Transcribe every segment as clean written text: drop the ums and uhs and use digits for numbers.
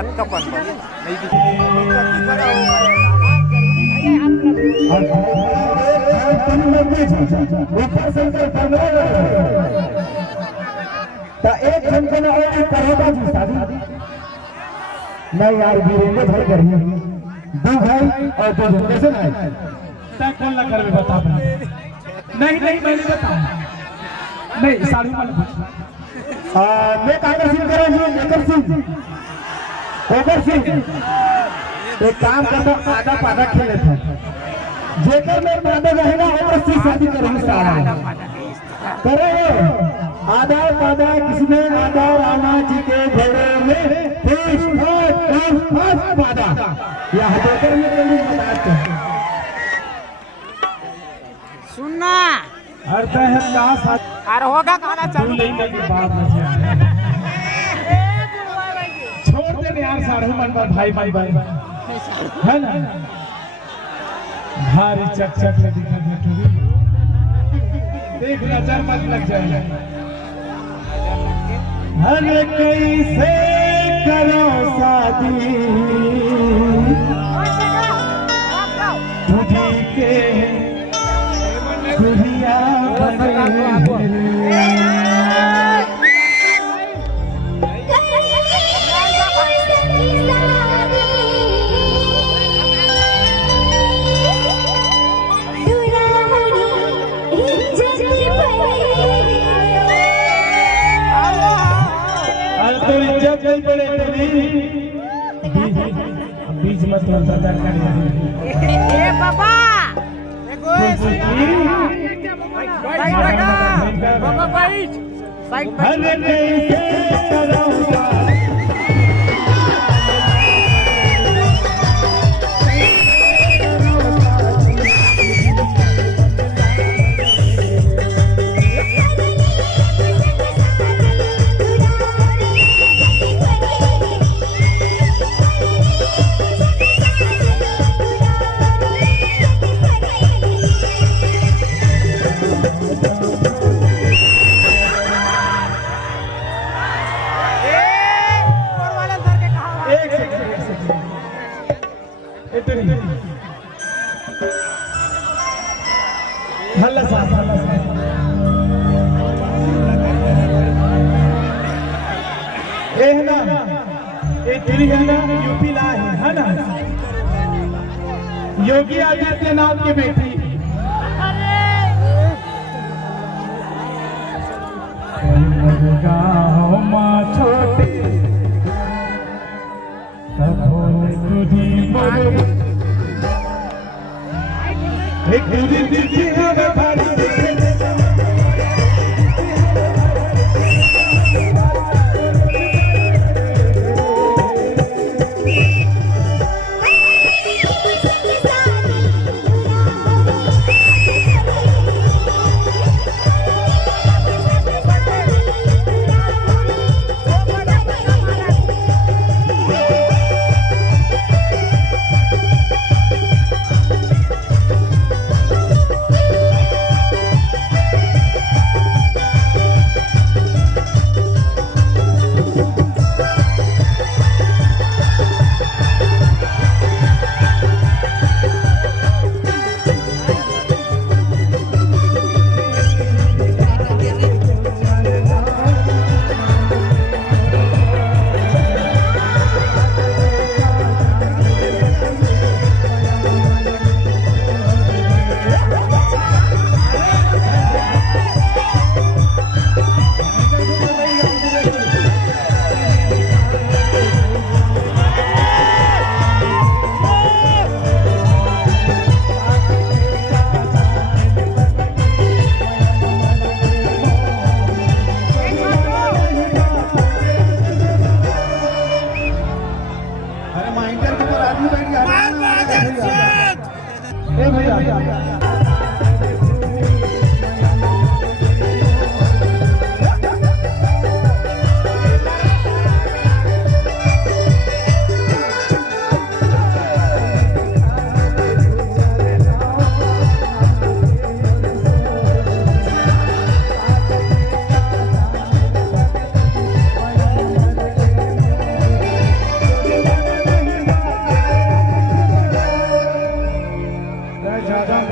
हात कपन नाही एक जन नहीं यार वीरेंद्र भाई करिए दो भाई और दो जन कैसे नहीं तय कौन लग कर बता नहीं नहीं मैंने बताया नहीं साड़ी वाले पूछ मैं कांग्रेस सिंह करो जी नेकर सिंह एक काम करता आधा पाधा खेले थे जेकर में पाधा रहेगा और उससे शादी करेंगे सारा करे आधा पाधा किसने आधा रामा जी के घोड़े में पाधा यह जेकर में बताते सुनना अर्थ है का अरे होगा खाना चालू नहीं करके बात छोड़ दे यार सारू मन पर भाई भाई भाई है ना भारी चक चक ले दिखा देख नजर मत लग जाए हर कैसे करो शादी तुझी के खुदिया बीच मत बाबा यूपी ला है ना योगी आदित्यनाथ की बेटी गाँव माँ छोटी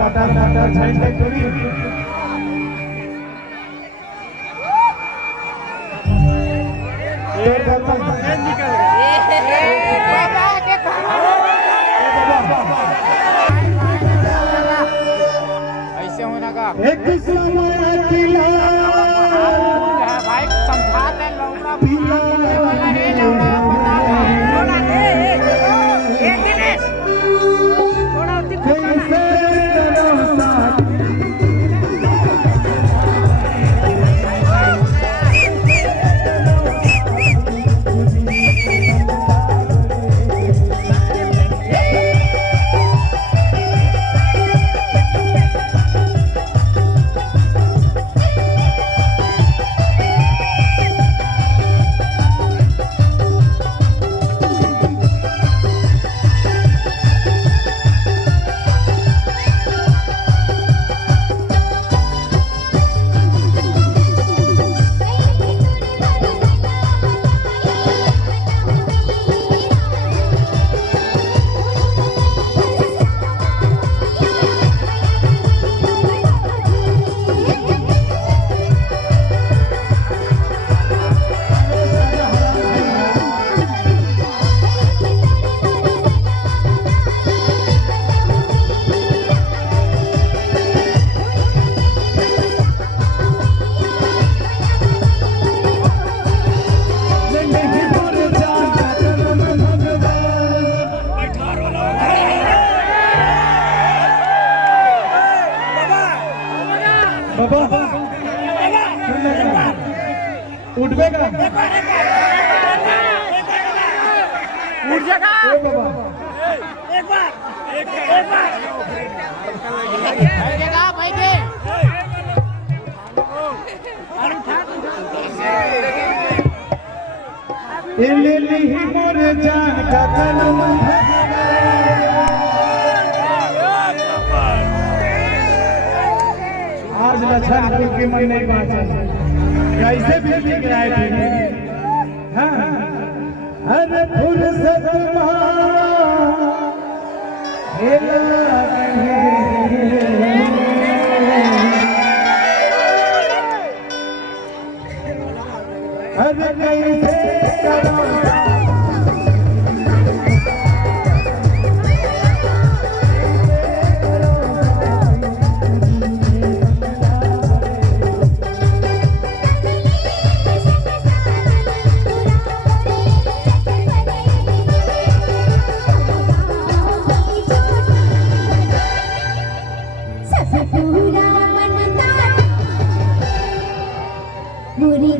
पाटा पाटा छाई तक थोड़ी ऐसे होना का एक समय खिला भाई समझा दे लौड़ा पिला वाला है लौड़ा थोड़ा दे ये दिनेश थोड़ा कैसे करो साथ बाबा उठबेगा उठ जाएगा बाबा बैठेगा बैठे ले ली मोर जान का कलम आज लछनपुर के मन नहीं बाँचा कैसे भी गिराए थे हाँ अरे फुर्सत अरे कैसे करो पूरी